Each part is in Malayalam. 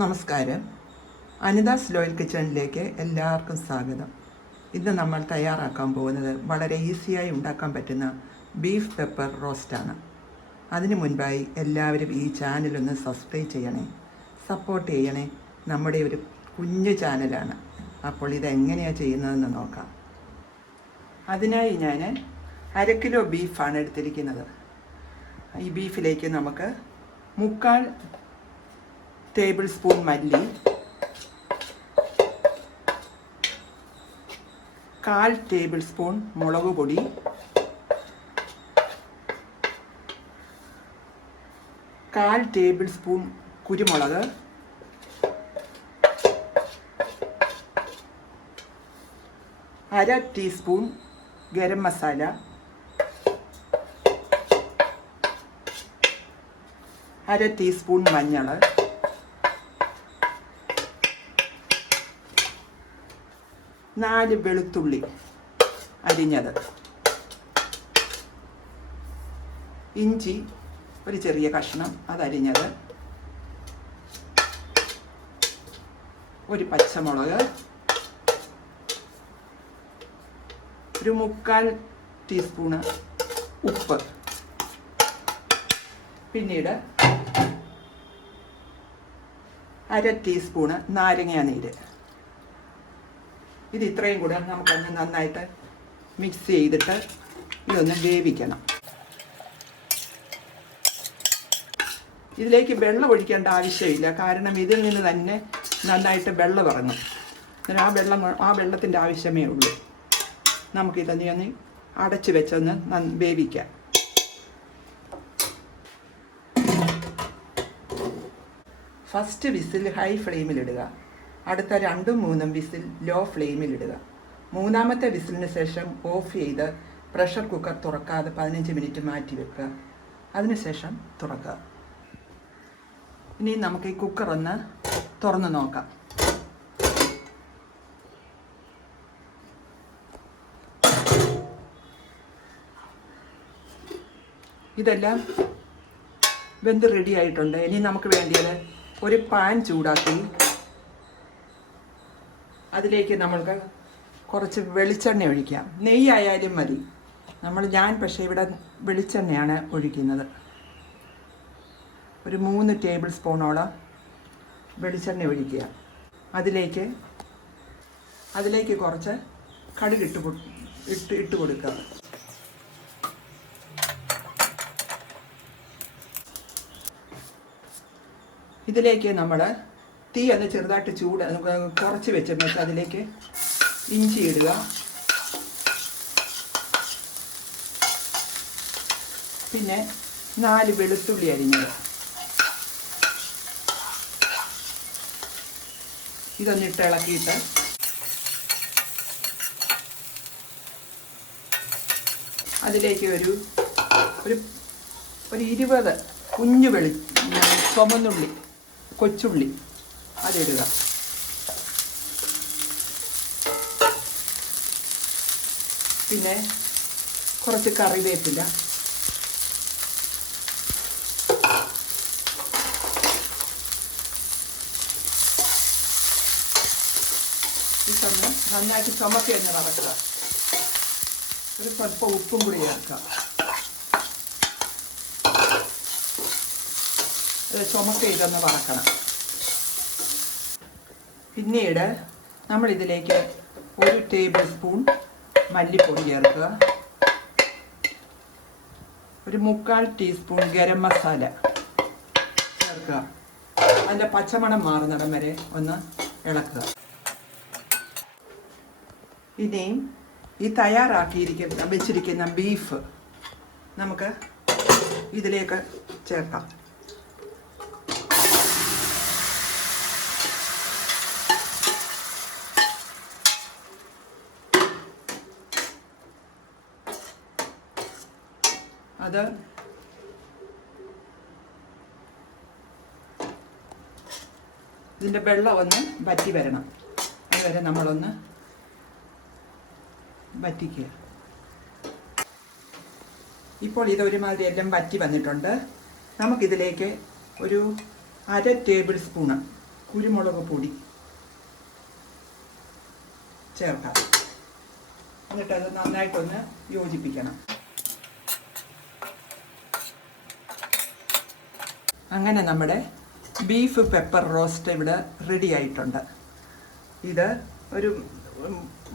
നമസ്കാരം. അനിതാസ് ലോയൽ കിച്ചണിലേക്ക് എല്ലാവർക്കും സ്വാഗതം. ഇന്ന് നമ്മൾ തയ്യാറാക്കാൻ പോകുന്നത് വളരെ ഈസിയായി ഉണ്ടാക്കാൻ പറ്റുന്ന ബീഫ് പെപ്പർ റോസ്റ്റാണ്. അതിനു മുൻപായി എല്ലാവരും ഈ ചാനലൊന്ന് സബ്സ്ക്രൈബ് ചെയ്യണേ. സപ്പോർട്ട് ചെയ്യണേ നമ്മുടെ ഒരു കുഞ്ഞു ചാനലാണ്. അപ്പോൾ ഇതെങ്ങനെയാണ് ചെയ്യുന്നതെന്ന് നോക്കാം. അതിനായി ഞാൻ അര കിലോ ബീഫാണ് എടുത്തിരിക്കുന്നത്. ഈ ബീഫിലേക്ക് നമുക്ക് മുക്കാൽ ടേബിൾ സ്പൂൺ മല്ലി കാൽ ടേബിൾ സ്പൂൺ മുളക് പൊടി കാൽ ടേബിൾ സ്പൂൺ കുരുമുളക് അര ടീസ്പൂൺ ഗരം മസാല അര ടീസ്പൂൺ മഞ്ഞൾ നാല് വെളുത്തുള്ളി അരിഞ്ഞത്. ഇഞ്ചി ഒരു ചെറിയ കഷ്ണം അതരിഞ്ഞത്. ഒരു പച്ചമുളക്. ഒരു മുക്കാൽ ടീസ്പൂണ് ഉപ്പ്. പിന്നീട് അര ടീസ്പൂണ് നാരങ്ങ നീര്. ഇത് ഇത്രയും കൂടെ നമുക്കൊന്ന് നന്നായിട്ട് മിക്സ് ചെയ്തിട്ട് ഇതൊന്ന് വേവിക്കണം. ഇതിലേക്ക് വെള്ളം ഒഴിക്കേണ്ട ആവശ്യമില്ല. കാരണം ഇതിൽ നിന്ന് തന്നെ നന്നായിട്ട് വെള്ളം ഇറങ്ങും. ആ വെള്ളം ആ വെള്ളത്തിന്റെ ആവശ്യമേ ഉള്ളൂ. നമുക്കിതൊന്ന് ഒന്ന് അടച്ച് വെച്ചൊന്ന് വേവിക്കാം. ഫസ്റ്റ് വിസിൽ ഹൈ ഫ്ലെയിമിലിടുക അടുത്ത രണ്ടും മൂന്നും വിസിൽ ലോ ഫ്ലെയിമിൽ ഇടുക. മൂന്നാമത്തെ വിസിലിന് ശേഷം ഓഫ് ചെയ്ത് പ്രഷർ കുക്കർ തുറക്കാതെ പതിനഞ്ച് മിനിറ്റ് മാറ്റി വെക്കുക. അതിനുശേഷം തുറക്കുക. ഇനി നമുക്ക് ഈ കുക്കർ ഒന്ന് തുറന്ന് നോക്കാം. ഇതെല്ലാം വെന്ത് റെഡി ആയിട്ടുണ്ട്. ഇനി നമുക്ക് വേണ്ടിയത് ഒരു പാൻ ചൂടാക്കി അതിലേക്ക് നമ്മൾക്ക് കുറച്ച് വെളിച്ചെണ്ണ ഒഴിക്കാം. നെയ്യായാലും മതി. നമ്മൾ ഞാൻ പക്ഷേ ഇവിടെ വെളിച്ചെണ്ണയാണ് ഒഴിക്കുന്നത്. ഒരു മൂന്ന് ടേബിൾ സ്പൂണോളം വെളിച്ചെണ്ണ ഒഴിക്കുക. അതിലേക്ക് അതിലേക്ക് കുറച്ച് കടുക് ഇട്ട് ഇട്ട് ഇട്ട് കൊടുക്കുക. ഇതിലേക്ക് നമ്മൾ തീ ഒന്ന് ചെറുതായിട്ട് ചൂട്. കുറച്ച് വെച്ചിട്ട് അതിലേക്ക് ഇഞ്ചി ഇടുക. പിന്നെ നാല് വെളുത്തുള്ളി അരിഞ്ഞത്. ഇതൊന്നിട്ട് ഇളക്കിയിട്ട് അതിലേക്ക് ഒരു ഒരു ഒരു ഇരുപത് കുഞ്ഞു വെളി ചുമന്നുള്ളി കൊച്ചുള്ളി. അതിടുക പിന്നെ കുറച്ച് കറിവേപ്പില. ഇതൊന്ന് നന്നായിട്ട് ചുമക്കി എന്ന് വറക്കുക. ഒരു സ്വല്പം ഉപ്പും കൂടി ചേർക്കുക. ഇത് ചുമക്ക് ഇതൊന്ന് വറക്കണം. പിന്നീട് നമ്മളിതിലേക്ക് ഒരു ടേബിൾ സ്പൂൺ മല്ലിപ്പൊടി ചേർക്കുക. ഒരു മുക്കാൽ ടീസ്പൂൺ ഗരം മസാല ചേർക്കുക. അതിന്റെ പച്ചമണം മാറുന്നിടം വരെ ഒന്ന് ഇളക്കുക. ഇനിയും ഈ തയ്യാറാക്കിയിരിക്കുന്ന വെച്ചിരിക്കുന്ന ബീഫ് നമുക്ക് ഇതിലേക്ക് ചേർക്കാം. അത് ഇതിന്റെ വെള്ളം ഒന്ന് വറ്റി വരണം. അതുവരെ നമ്മളൊന്ന് വറ്റിക്കുക. ഇപ്പോൾ ഇത് ഒരുമാതിരി എല്ലാം വറ്റി വന്നിട്ടുണ്ട്. നമുക്കിതിലേക്ക് ഒരു അര ടേബിൾ സ്പൂണ് കുരുമുളക് പൊടി ചേർക്കാം. എന്നിട്ടത് നന്നായിട്ടൊന്ന് യോജിപ്പിക്കണം. അങ്ങനെ നമ്മുടെ ബീഫ് പെപ്പർ റോസ്റ്റ് ഇവിടെ റെഡി ആയിട്ടുണ്ട്. ഇത് ഒരു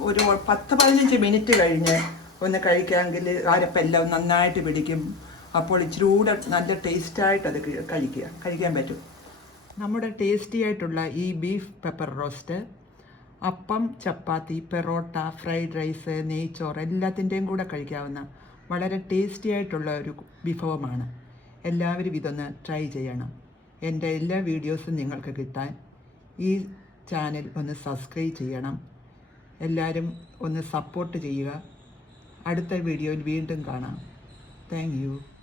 ഒരു പത്ത് പതിനഞ്ച് മിനിറ്റ് കഴിഞ്ഞ് ഒന്ന് കഴിക്കാമെങ്കിൽ അരപ്പെല്ലാം നന്നായിട്ട് പിടിക്കും. അപ്പോൾ ഇച്ചിരി കൂടെ നല്ല ടേസ്റ്റായിട്ട് അത് കഴിക്കുക. കഴിക്കാൻ പറ്റും. നമ്മുടെ ടേസ്റ്റി ആയിട്ടുള്ള ഈ ബീഫ് പെപ്പർ റോസ്റ്റ് അപ്പം ചപ്പാത്തി പെറോട്ട ഫ്രൈഡ് റൈസ് നെയ്ച്ചോറ് എല്ലാത്തിന്റെയും കൂടെ കഴിക്കാവുന്ന വളരെ ടേസ്റ്റി ആയിട്ടുള്ള ഒരു വിഭവമാണ്. എല്ലാവരും ഇതൊന്ന് ട്രൈ ചെയ്യണം. എന്റെ എല്ലാ വീഡിയോസും നിങ്ങൾക്ക് കിട്ടാൻ ഈ ചാനൽ ഒന്ന് സബ്സ്ക്രൈബ് ചെയ്യണം. എല്ലാവരും ഒന്ന് സപ്പോർട്ട് ചെയ്യുക. അടുത്ത വീഡിയോയിൽ വീണ്ടും കാണാം. താങ്ക്